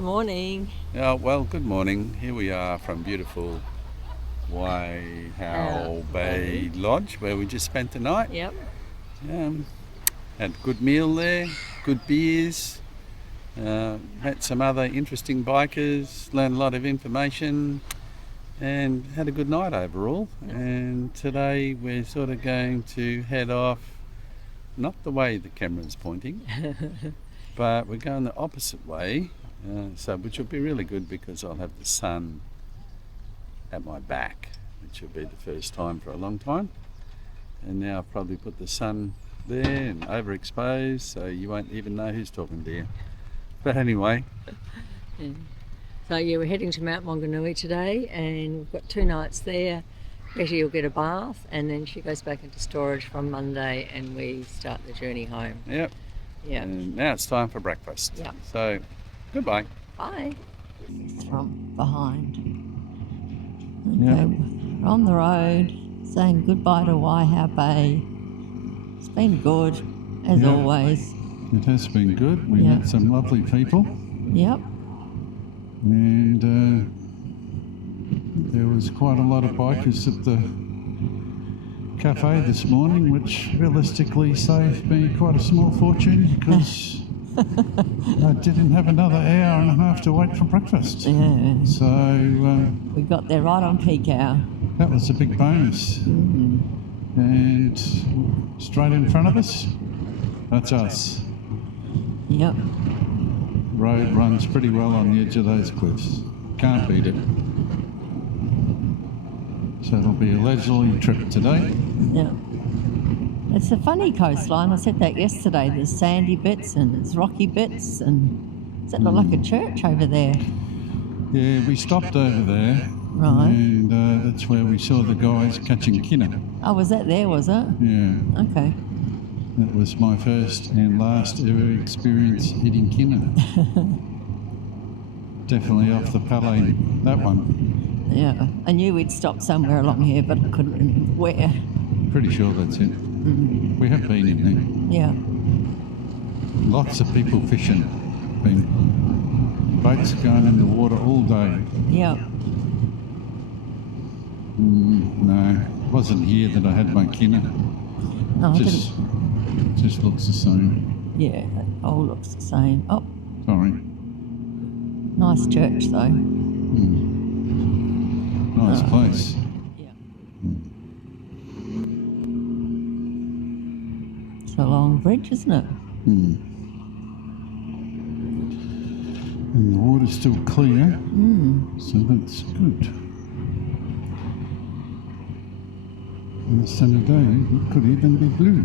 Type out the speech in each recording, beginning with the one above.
Good morning. Well, good morning. Here we are from beautiful Waihau Bay Lodge, where we just spent the night. Yep. Had a good meal there, good beers, met some other interesting bikers, learned a lot of information, and had a good night overall. Yep. And today we're sort of going to head off, not the way the camera's pointing, but we're going the opposite way. Which will be really good because I'll have the sun at my back, which will be the first time for a long time. And now I've probably put the sun there and overexposed, so you won't even know who's talking to you. But anyway. So we're heading to Mount Maunganui today, and we've got 2 nights there. Betty will get a bath, and then she goes back into storage from Monday, and we start the journey home. Yep. Yeah. And now it's time for breakfast. Yeah. So, goodbye. Bye. From behind. Yeah. We're on the road saying goodbye to Waihau Bay. It's been good, as Yeah. always. It has been good. We Yeah. met some lovely people, Yep. and there was quite a lot of bikers at the cafe this morning, which realistically saved me quite a small fortune because I didn't have another hour and a half to wait for breakfast. Yeah. So We got there right on peak hour. that was a big bonus. And straight in front of us, that's us. Yep. Road runs pretty well on the edge of those cliffs. Can't beat it. So it'll be a leisurely trip today. Yep. It's a funny coastline. I said that yesterday. There's sandy bits and there's rocky bits, and does that look like a church over there? Yeah, we stopped over there. Right. And that's where we saw the guys catching kinna. Oh, was that there, was it? Yeah. Okay. That was my first and last ever experience eating kinna. Definitely off the palate, that one. Yeah. I knew we'd stop somewhere along here, but I couldn't remember where. Pretty sure that's it. We have been in there. Yeah. Lots of people fishing. Been boats going in the water all day. Yeah. No, it wasn't here that I had my kinna. No, I Just looks the same. didn't. Yeah, it all looks the same. Oh, Sorry. nice church though. Nice place. Yeah. It's a long bridge, isn't it? And the water's still clear, so that's good. On a sunny day, it could even be blue.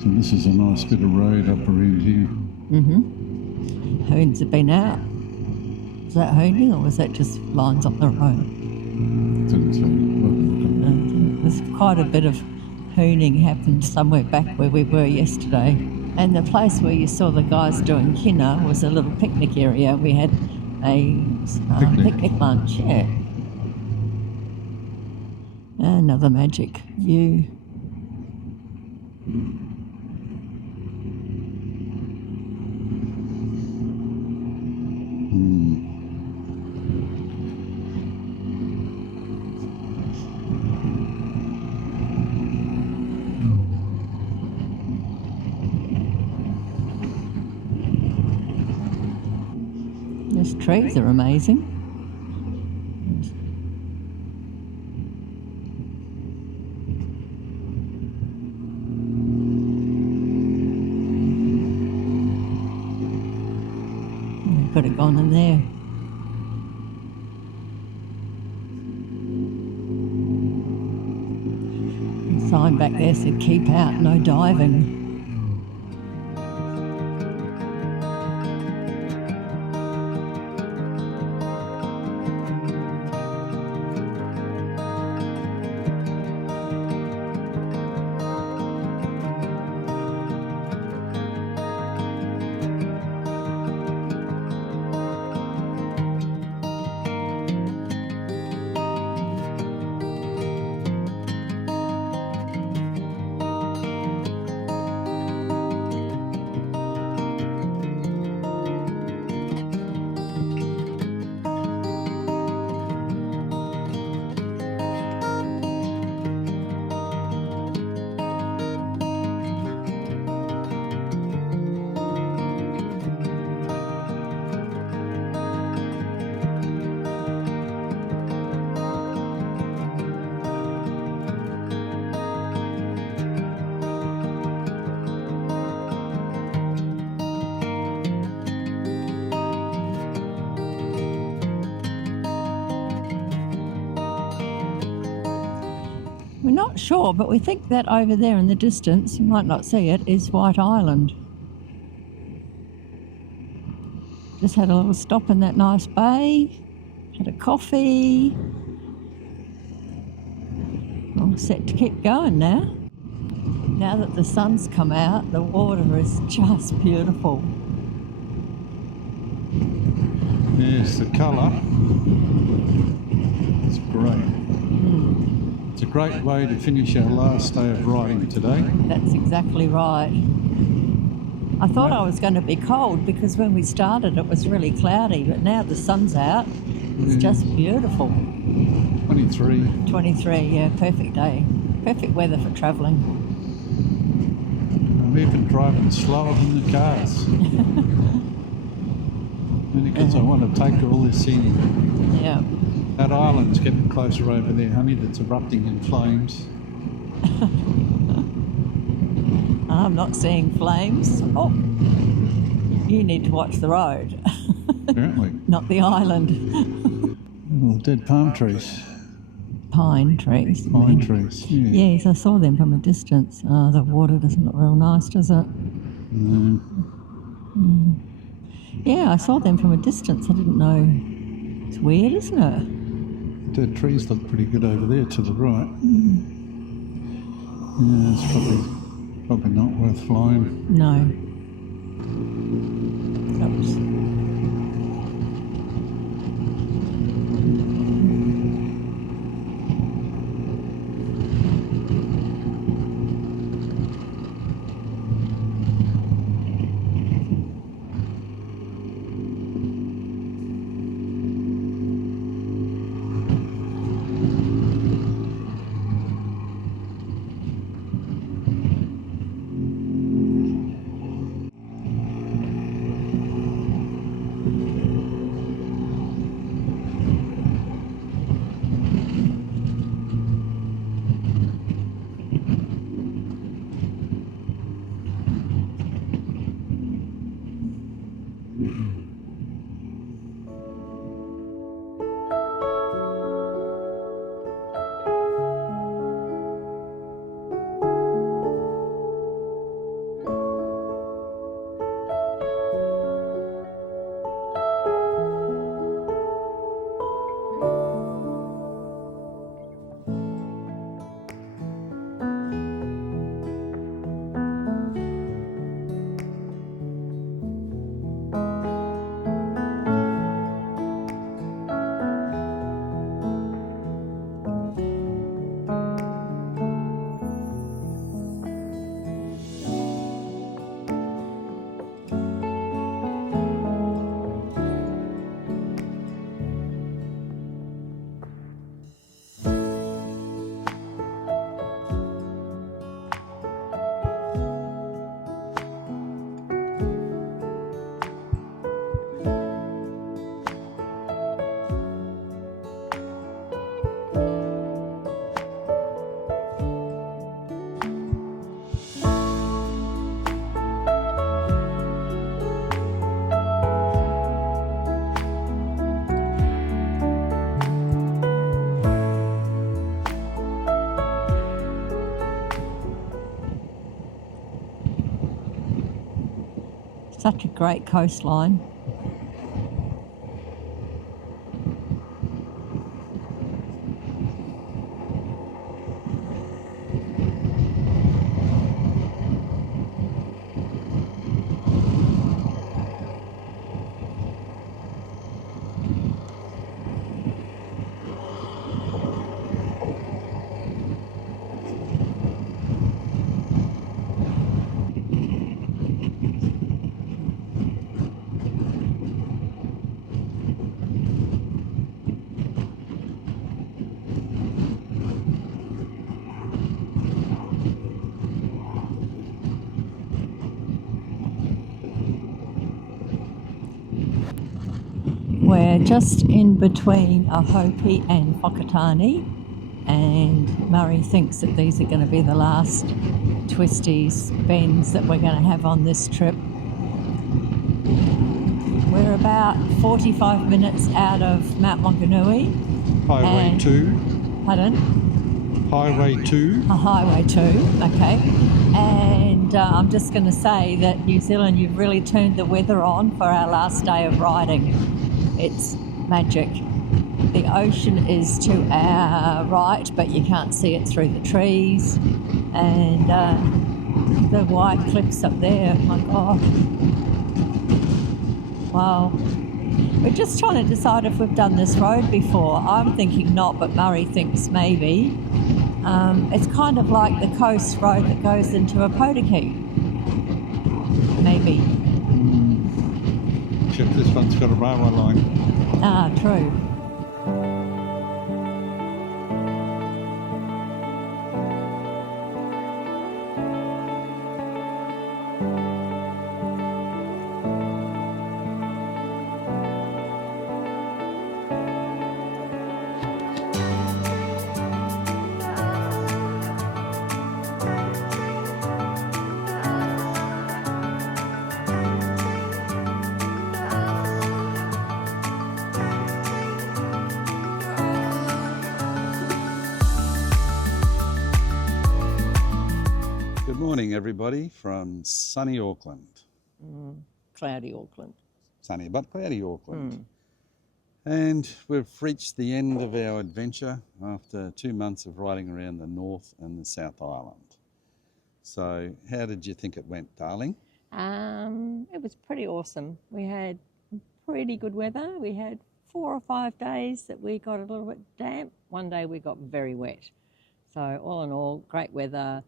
So this is a nice bit of road up around here. Hoons have been out. Was that hooning or was that just lines up the road? Didn't say. There's quite a bit of hooning happened somewhere back where we were yesterday. And the place where you saw the guys doing kinna was a little picnic area. We had a picnic lunch, yeah. Another magic view. These trees are amazing. Could have gone in there. The sign back there said keep out, no diving. We're not sure, but we think that over there in the distance, you might not see it, is White Island. Just had a little stop in that nice bay, had a coffee. All set to keep going now. Now that the sun's come out, the water is just beautiful. Yes, the colour. It's great. It's a great way to finish our last day of riding today. That's exactly right. I thought I was going to be cold because when we started it was really cloudy, but now the sun's out. It's just beautiful. 23. 23, yeah, perfect day. Perfect weather for travelling. I'm even driving slower than the cars. Only because I want to take all this in. Yeah. That island's getting closer over there, honey, that's erupting in flames. I'm not seeing flames. Oh, you need to watch the road. Apparently. Not the island. Little dead palm trees. Pine trees. Pine trees, yeah. Yes, I saw them from a distance. Oh, the water doesn't look real nice, does it? No. Yeah, I saw them from a distance. I didn't know. It's weird, isn't it? Dead trees look pretty good over there to the right. Yeah, it's probably not worth flying. No. Oops. Such a great coastline. We're just in between Ahopi and Whakatane, and Murray thinks that these are going to be the last twisties, bends that we're going to have on this trip. We're about 45 minutes out of Mount Maunganui. Highway 2. Pardon? Highway 2. A Highway 2, okay. And I'm just going to say that New Zealand, you've really turned the weather on for our last day of riding. It's magic. The ocean is to our right, but you can't see it through the trees. And the white cliffs up there, oh my God. Wow. We're just trying to decide if we've done this road before. I'm thinking not, but Murray thinks maybe. It's kind of like the coast road that goes into a Podaki. Maybe. Except this one's got a railway line. Ah, true. Good morning, everybody, from sunny Auckland. Cloudy Auckland. Sunny but cloudy Auckland. And we've reached the end of our adventure after 2 months of riding around the North and the South Island. So how did you think it went, darling? It was pretty awesome. We had pretty good weather. We had 4 or 5 days that we got a little bit damp. One day we got very wet. So all in all, great weather,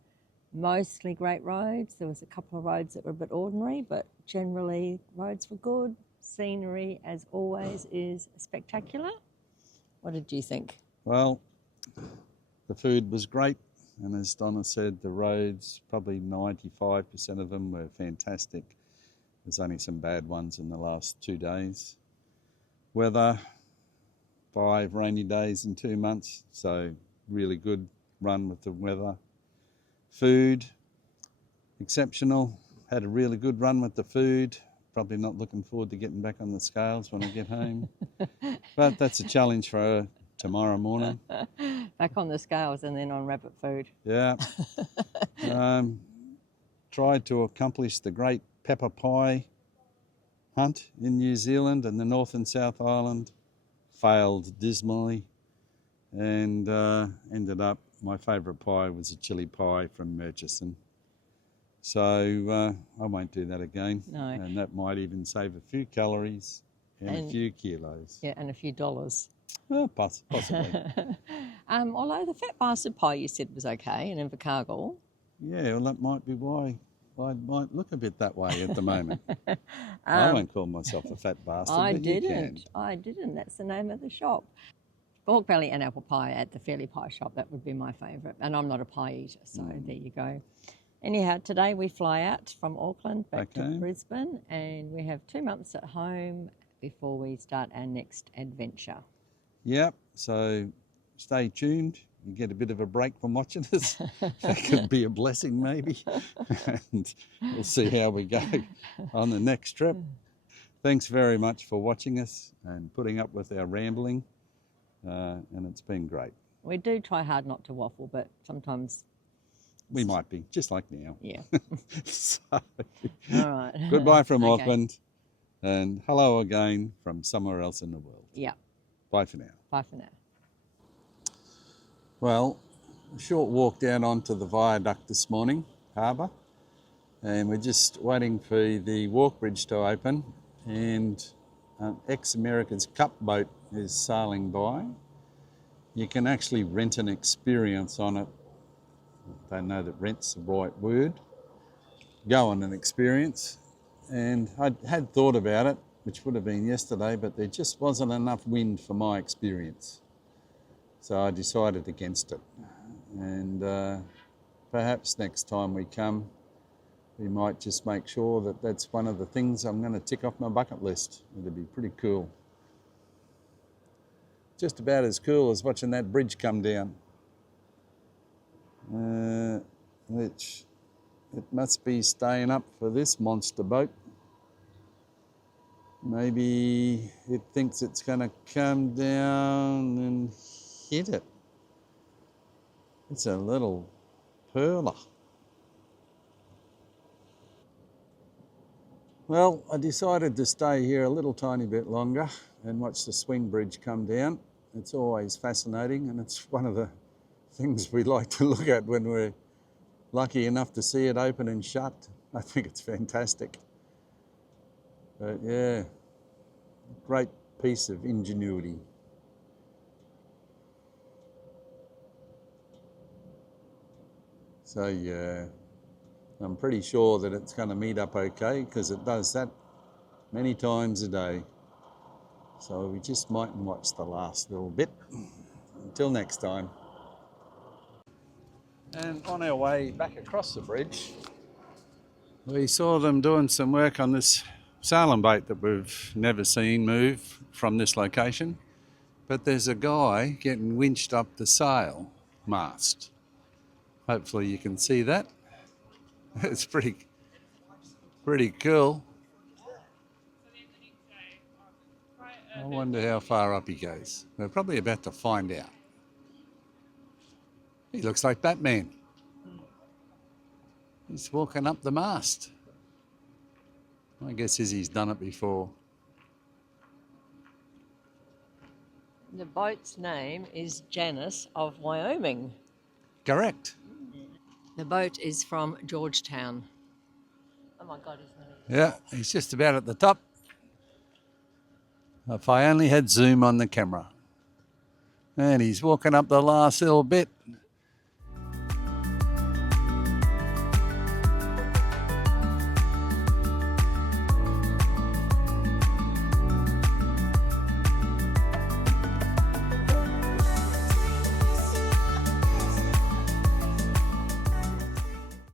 mostly great roads. There was a couple of roads that were a bit ordinary, but generally roads were good. Scenery, as always, is spectacular. What did you think? Well, the food was great. And as Donna said, the roads, probably 95% of them were fantastic. There's only some bad ones in the last 2 days. Weather, 5 rainy days in 2 months, so really good run with the weather. Food, exceptional. Had a really good run with the food. Probably not looking forward to getting back on the scales when I get home. But that's a challenge for tomorrow morning. Back on the scales and then on rabbit food. Yeah. Tried to accomplish the great pepper pie hunt in New Zealand and the North and South Island. Failed dismally and ended up, my favourite pie was a chili pie from Murchison. So I won't do that again. No. And that might even save a few calories and a few kilos. Yeah, and a few dollars. Well, possibly. Although the fat bastard pie you said was okay in Invercargill. Yeah, well, that might be why I might look a bit that way at the moment. I won't call myself a fat bastard, but you can. I didn't. That's the name of the shop. Pork belly and apple pie at the Fairly Pie shop. That would be my favourite. And I'm not a pie eater, so there you go. Anyhow, today we fly out from Auckland back to Brisbane, and we have 2 months at home before we start our next adventure. Yep, so stay tuned. You get a bit of a break from watching us. That could be a blessing maybe. And we'll see how we go on the next trip. Thanks very much for watching us and putting up with our rambling. And it's been great. We do try hard not to waffle, but sometimes... We might be, just like now. Yeah. So, all right. Goodbye from Auckland, and hello again from somewhere else in the world. Yeah. Bye for now. Bye for now. Well, a short walk down onto the viaduct this morning, harbour, and we're just waiting for the walk bridge to open, and an ex-America's Cup boat is sailing by. You can actually rent an experience on it. I don't know that rent's the right word. Go on an experience. And I had thought about it, which would have been yesterday, but there just wasn't enough wind for my experience. So I decided against it. And perhaps next time we come, we might just make sure that that's one of the things I'm going to tick off my bucket list. It'll be pretty cool. Just about as cool as watching that bridge come down. Which it must be staying up for this monster boat. Maybe it thinks it's going to come down and hit it. It's a little perler. Well, I decided to stay here a little tiny bit longer and watch the swing bridge come down. It's always fascinating, and it's one of the things we like to look at when we're lucky enough to see it open and shut. I think it's fantastic. But yeah, great piece of ingenuity. So yeah, I'm pretty sure that it's going to meet up okay, because it does that many times a day. So we just mightn't watch the last little bit. Until next time. And on our way back across the bridge, we saw them doing some work on this sailing boat that we've never seen move from this location. But there's a guy getting winched up the sail mast. Hopefully you can see that. It's pretty cool. I wonder how far up he goes. We're probably about to find out. He looks like Batman. He's walking up the mast. My guess is he's done it before. The boat's name is Janice of Wyoming. Correct. The boat is from Georgetown. Oh my God, isn't it? Yeah, he's just about at the top. If I only had zoom on the camera. And he's walking up the last little bit.